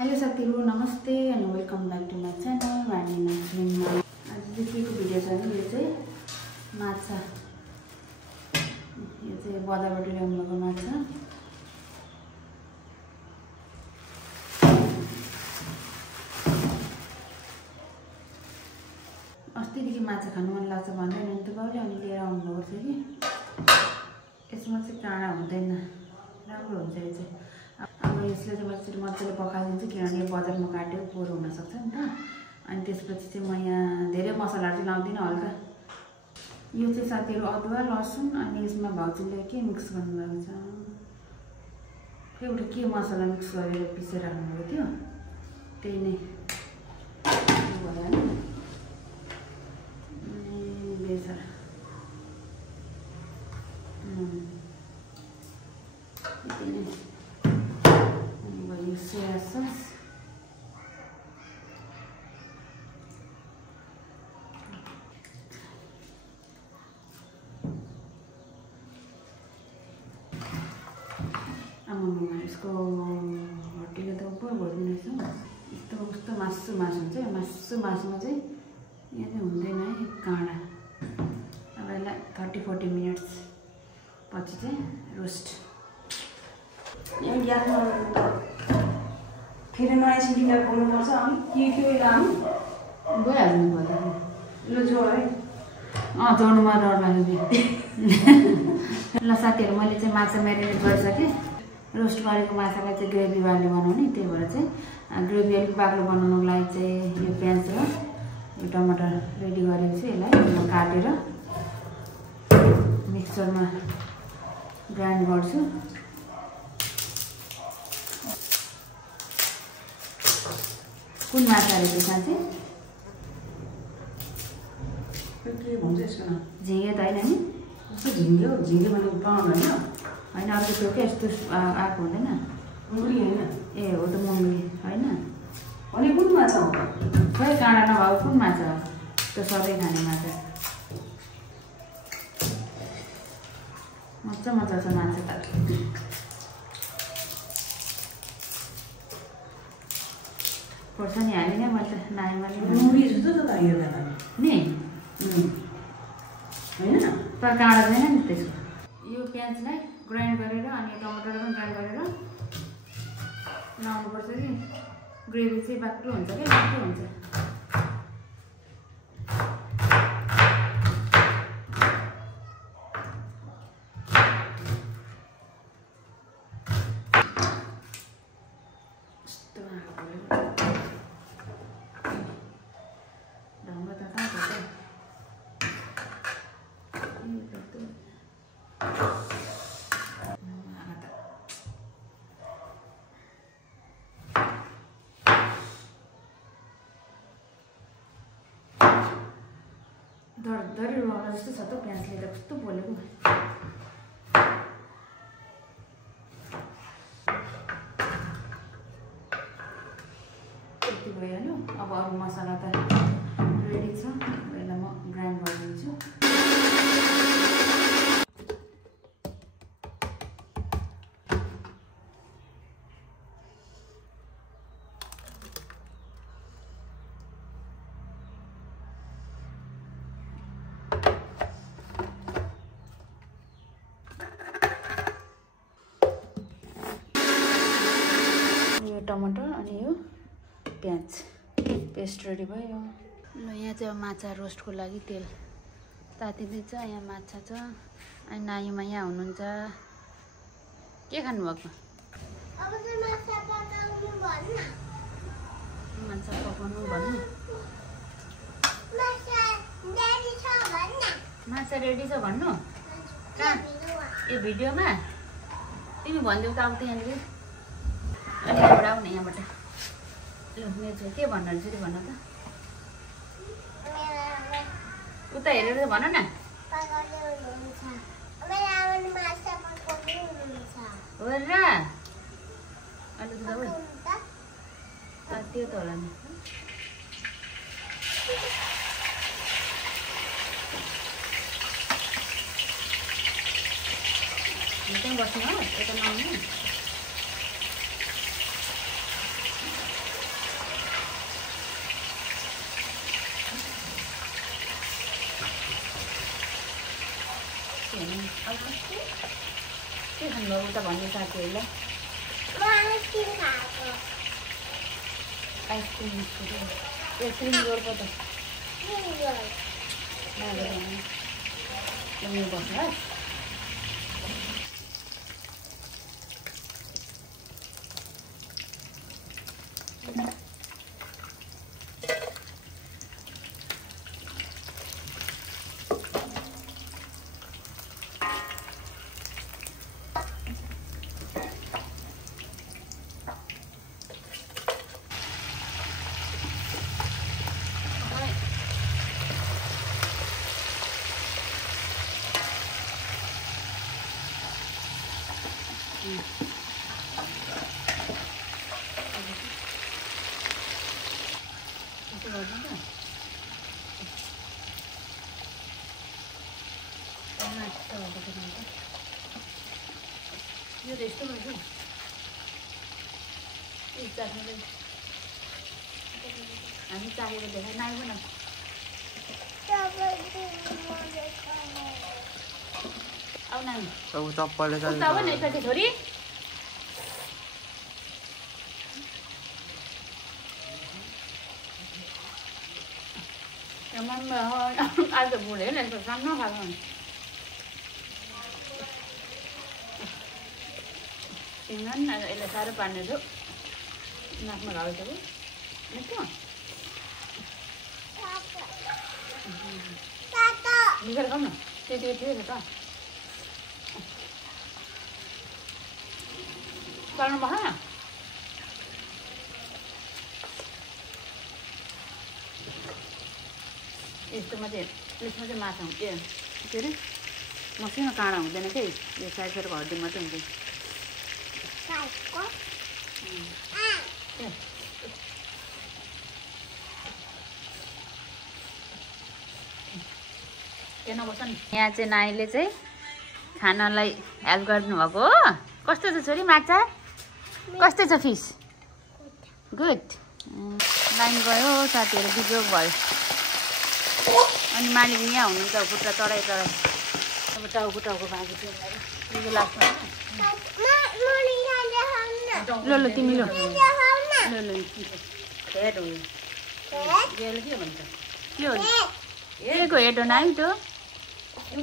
Hello साथीहरु नमस्ते and welcome back to my channel warning. आज चाहिँ के भिडियो छ भने यो चाहिँ माछा, यो चाहिँ बजारबाट ल्याउनु भएको माछा। अस्तिदेखि माछा खानु मन लाग्छ भन्दै हुनुहुन्थ्यो बाउले, अनि लिएर आउनुभएको थियो कि यसमा चाहिँ काँडा हुँदैन, राम्रो हुन्छ यो चाहिँ। अब यसले चाहिँ मजाले पकाइदिन्छु किनभने बजारमा काटेको पोहोर हुनसक्छ नि त। अनि त्यसपछि चाहिँ म यहाँ धेरै मसलाहरू चाहिँ लाउँदिनँ, हल्का। यो चाहिँ साथीहरु अदुवा लसुन, अनि यसमा भाउजूले के मिक्स गर्नुभएको छ, एउटा के मसला मिक्स गरेर पिसेर राख्नुभएको थियो, त्यही नै भयो नि बेसर। यति नै सोया सस, यसको हड्डीले त ऊपर भरिदिनेछ। यस्तो कस्तो मासु हुन्छ, मासुमा चाहिँ यहाँ चाहिँ हुँदैन है काँडा। अब यसलाई 30-40 मिनट्स पछि चाहिँ रोस्ट। फेरि नयाँ सिलिन्डर खोल्नुपर्छ अनि के लानु गइहाल्नु पर्यो। ल जो है जोड्नुमा डर लाग्यो। ल साथीहरु मैले चाहिँ माछा म्यारिनेट गरिसकेँ। रोस्ट गरेको माछालाई चाहिँ ग्रेभी वाली बनाउने, त्यही भएर चाहिँ ग्रेभी अलिक बाक्लो बनाउनुको लागि चाहिँ यो प्याज र यो टमाटर रेडी गरेको छु। यसलाई म काटेर मिक्सरमा ग्राइन्ड गर्छु। कुन माछा रहेछ साँच्चै? के भन्छ यसको नाम? झिँगे त होइन नि? कस्तो झिँगे हो? झिँगे मैले पाउनु होइन अर्को त्यो क्या यस्तो आएको हुँदैन? मुङ्गी होइन? ए हो त मुङ्गी होइन? अनि कुन माछा हो? खै काँडा नभएको कुन माछा हो? त्यो सधैँ खाने माछा। मजा छ माछा त। पर्छ नि हामी नै मैले नानीमा मुङ्गी जस्तो त हेर्दा नि होइन तर काँडा छैन नि त्यसको। यो प्याजलाई ग्राइन्ड गरेर अनि टमाटर पनि ग्राइन्ड गरेर लाउनुपर्छ कि ग्रेभी चाहिँ बाक्लो हुन्छ क्या, बाक्लो हुन्छ। दरी रोला जस्तो छ त प्याजले त, कस्तो पोलेको। यति भइहाल्यो। अब अरू मसला त रेडी छ, यसलाई म ग्राइन्ड गरिदिन्छु। टमाटर अनि यो प्याज पेस्ट रेडी भयो। ल यहाँ चाहिँ अब माछा रोस्टको लागि तेल तातिँदैछ। यहाँ माछा छ, अनि नानीमा यहाँ हुनुहुन्छ। के खानुभएको? माछा पकाउनु भन्नु। माछा रेडी छ भन्नु? कहाँ? ए भिडियोमा तिमी भनिदेऊ त अब त यहाँनिर। अनि यहाँबाट आउने, यहाँबाट। ल मेरो चाहिँ के भन्नु रहेछ त्यो भन त। उता हेरेर भन न। हो र अलि त्यो त होला नि। त्यहीँ बस्नु हो, यता नआउनु। के खानुभएको त भन्ने साथीहरूलाई आइसक्रिम क्रिम रोल पो त बस्नु है यो रेस्ट में हामी चाहेको देखा नाइ न आउ नाइ अब चप्पलले चाहिँ उता नि यता छोरी आज बुढे नि सानो खाएको सिंगन यसलाई साह्रो पार्ने छु नाकमा घाउ छ निकाल खाऊ न त्यति थियो त चल्नु भएन यसमा चाहिँ माछा हुन्छ के अरे मसिनो काँडा हुँदैन कि यो साइड साइडको हड्डी मात्रै हुन्छ यहाँ चाहिँ नानीले चाहिँ खानालाई हेल्प गर्नुभएको हो कस्तो छ छोरी माछा कस्तो छ फिस गुड लाइन गयो साथीहरू बिजोग भयो अनि मालिक यहाँ हुनुहुन्छ खुट्टा चढाइ अब टाउको बाँकी थियो लास्टमा ल तिमी ल हेड हो यसले के भन्छ के हो यसको हेड हो नाइ त यो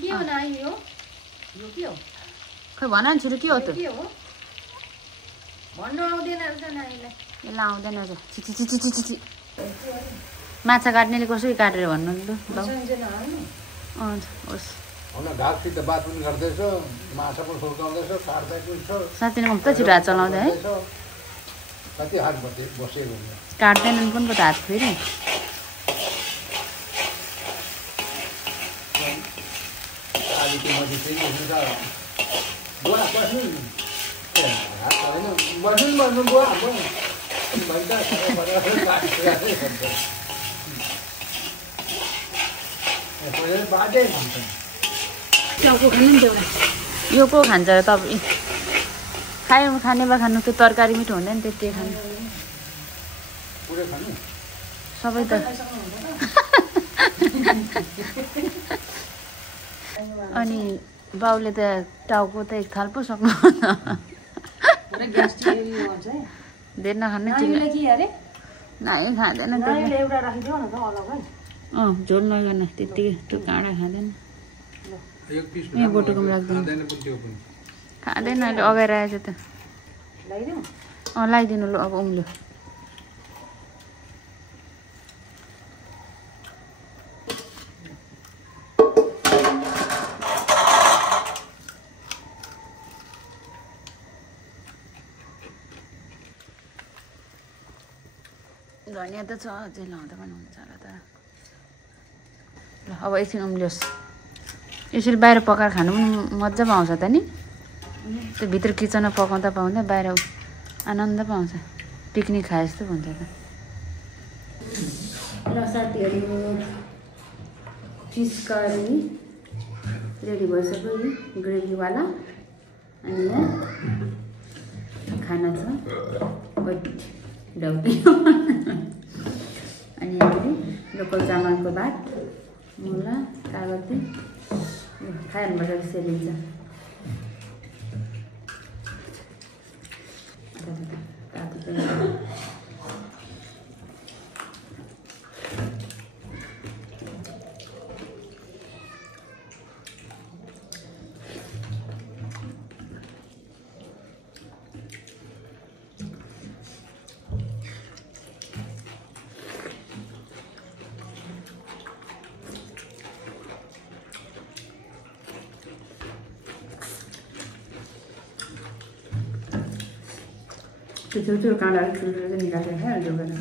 के हो नाइ यो के हो खै भन न छिटो के हो त भन्नु आउँदैन नाइलाई यसलाई आउँदैन चिची माछा काट्नेले कसरी काटेर भन्नु नि ल होस् घाँससित बात पनि गर्दैछ माछा पनि फुर्काउँदैछ साँच्चै कम त छिटो हात चलाउँदै है कति हात बसेको काट्दैनन् पनि पो त हात फेरि टाउको खानु नि एउटा यो को खान्छ र तपाईँ खाने भए खानु त्यो तरकारी मिठो हुँदैन त्यति खानु सबै त अनि बाउले त टाउको त एक थाल पो सक्नु धेरै नखाने नाइ खाँदैन झोल नगर्न त्यत्तिकै त्यो काँडा खाँदैन यहाँ बोटोको पनि राख्दैन खाँदैन अहिले अगाएर आएछ त लगाइदिनु ल अब उम्ल्यो धनियाँ त छ अझै लाउँदा पनि हुन्छ होला तर ल अब एकछिन उम्लियोस् यसरी बाहिर पकाएर खानु पनि मजा पाउँछ त नि त्यो भित्र किचनमा पकाउँदा बाहिर आनन्द पाउँछ पिकनिक खाए जस्तो हुन्छ त ल साथीहरू फिस करी रेडी भइसक्यो नि ग्रेभीवाला अनि यहाँ खाना छ ढौकी अनि यहाँनिर लोकल चामलको भात मुला कागती खाइहाल्नुपर्छ सेलिन्छ त्यो काँडाहरू ठुल्ठुलो चाहिँ निकालेर खाइहाल्छु गरेर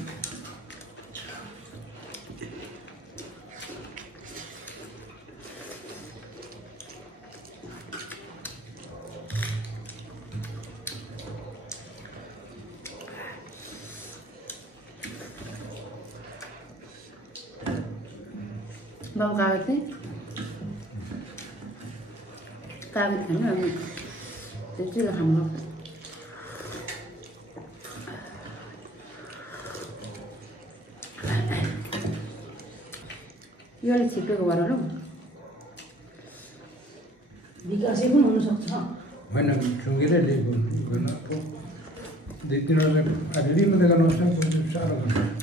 बाउ कागज चाहिँ कागज खानु अब त्यति खानु यो अलिक छिप्पेको भएर ल विकासै पनि हुनसक्छ होइन सुँगेरै लिएको गर्न दुई तिनवटा अलि मात्रै गर्नुहोस् न साह्रो गर्नु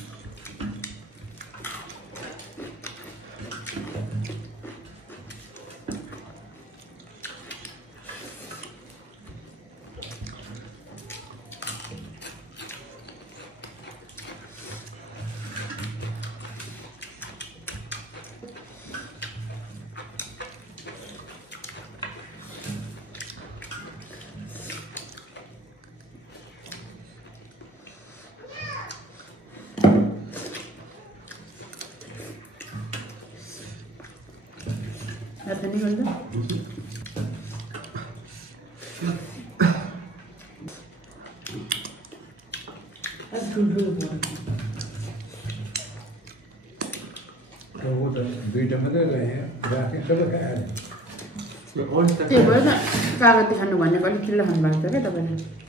अर्थ नहीं बोलता वो तो दुईटा मात्रै रहे बाँकी सबै खाइहाल्यो त्यही भएर त कागज खानु भनेको अलिक चिल्लो खानु भएको छ क्या तपाईँले